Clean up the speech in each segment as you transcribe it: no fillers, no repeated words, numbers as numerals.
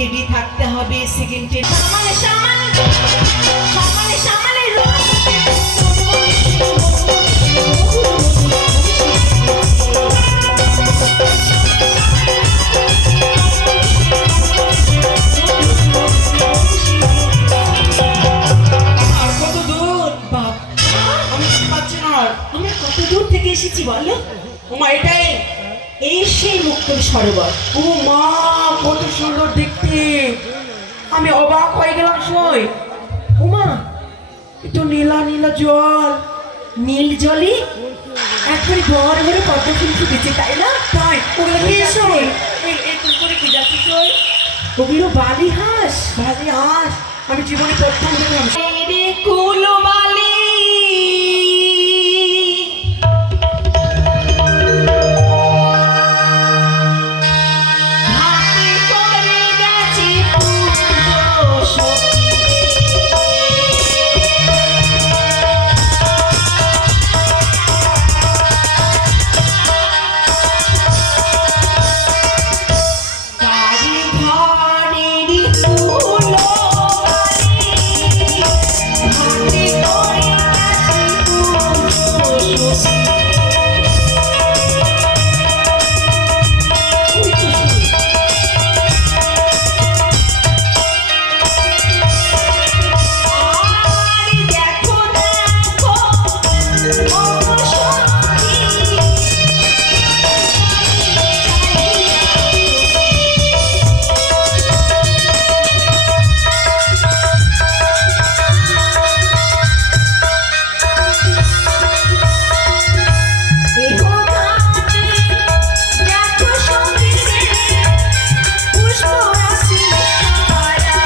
Ready থাকতে হবে সেকেন্ডে সামালে সামালে সামালে সামালে আর কত দূর? বাপ আমি তো পাচ্ছি না আর। আমরা কত দূর থেকে এসেছি বলো? ওমা এটাই? এই সেই মুক্তর সরোবর। ও মা, কত সুন্দর দেখতে! আমি অবাক হয়ে গেলাম সই। উমা, তো নীলা নীলা জল। নীল জলে একবারে বড় বড় কত ফুল ফুটেছে, তাই না? তাই ওগুলো কি এই সই, এই তুমি করে কি যাচ্ছি সই? ওগুলো বালি হাঁস। ভাবি হাস, আমি জীবনে প্রথম দেখলাম। রে কুলবালি হাতে করে গেছে পুজো সখী। বাড়ি ঘরেরই কুলবালি হাতে করে গেছে পুজো সখী। আর দেখো দেখো ও সখী এগো ঘাটে দেখো সখী রে পুষ্প রাশি সারা।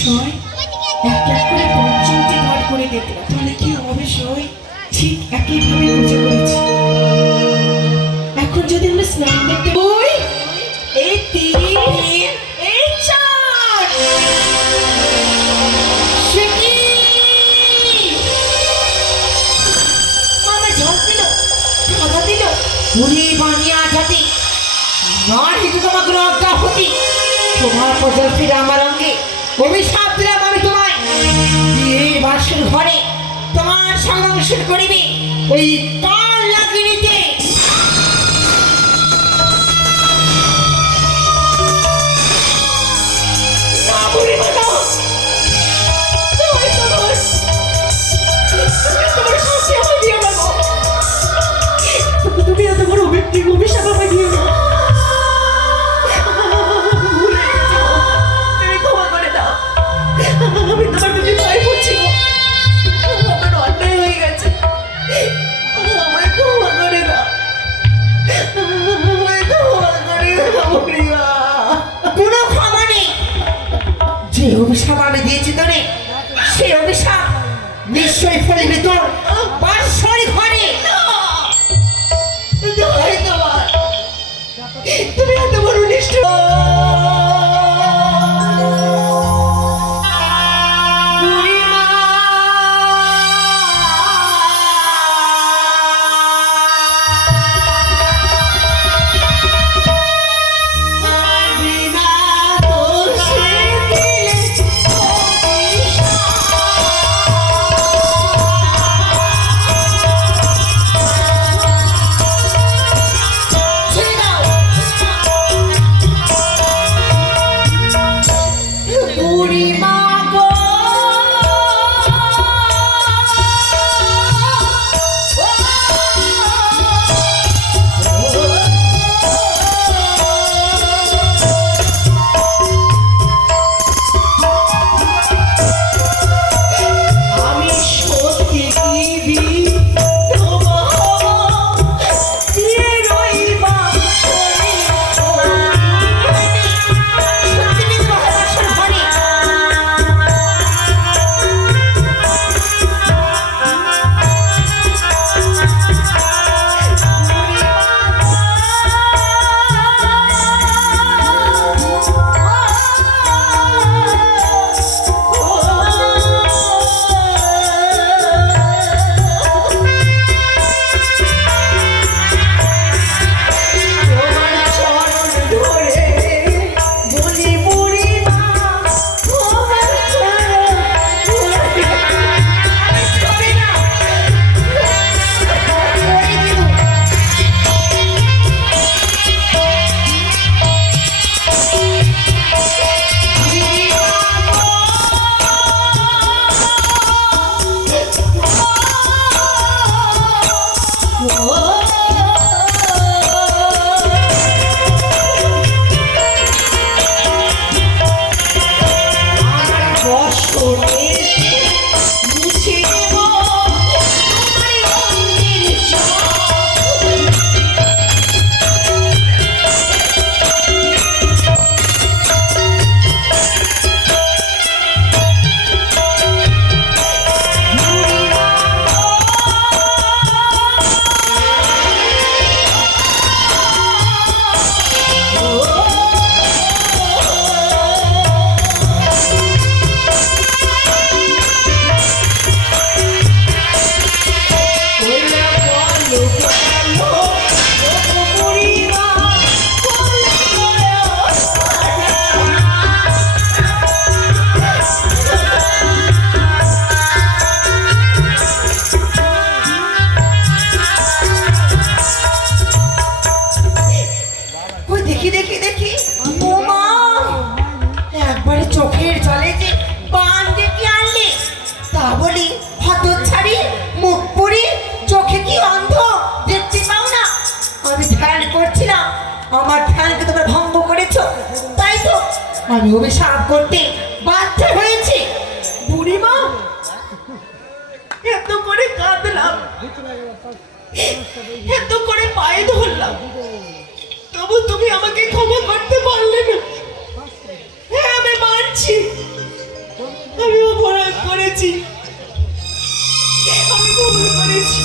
সই এক এক করে পঞ্চমটি ঘর করে দেখলাম, তাহলে কি হবে সই? ঠিক একইভাবে পুজো করেছি। এখন যদি আমরা স্নান করতে বই, এই তিন এই চার সে কি? মামা ঝাঁপ দিল, ধাঁধা দিল, পুরি বানিয়া জাতি নয় হিন্দু তোমাকে রক্তা হতি। তোমার পজল ফিরে আমার অঙ্গে অভিশাপ দিলাম আমি তোমায়। বিয়ে বাসর ঘরে তোমার সংসার করিবে ওই কাল লাগিনিতে। না বুড়ি মানো, তোমার তোমার তোমার শাস্তি আমায় দিও না গো। তুমি এত বড় ব্যক্তি অভিশাপ আমায় দিও না। তুমি ক্ষমা করে দাও, আমি তোমার প্রতি ভয় করছি গো। আমার অন্যায় হয়ে গেছে, আমায় ক্ষমা করে দাও, আমায় ক্ষমা করে দাও বুড়িমা। কোনো ক্ষমা নেই। যে অভিশাপ আমি দিয়েছি তোরে, সেই অভিশাপ নিশ্চয়ই ফলিবে তোর বাৎসরিক ঘরে। দোহাই তোমার, তুমি এত বড় নিষ্ঠুর। বুড়িমা দেখি দেখি দেখি ও মা, একবারে চোখের জলে যে বান ডেকে আনলে, তা বলি হতচ্ছাড়ি, মুখ পুরি, চোখে কি অন্ধ, দেখতে পাও না? আমি ধ্যান করছিলাম, আমার ধ্যানকে তোমরা ভঙ্গ করেছো, তাই তো আমি অভিশাপ করতে বাধ্য হয়েছি। বুড়িমা, এত করে কাঁদলাম, এত করে পায়ে ধরলাম, তবু তুমি আমাকে ক্ষমা করতে পারলে না। হ্যাঁ, আমি মানছি, আমি অপরাধ করেছি, আমি ভুল করেছি।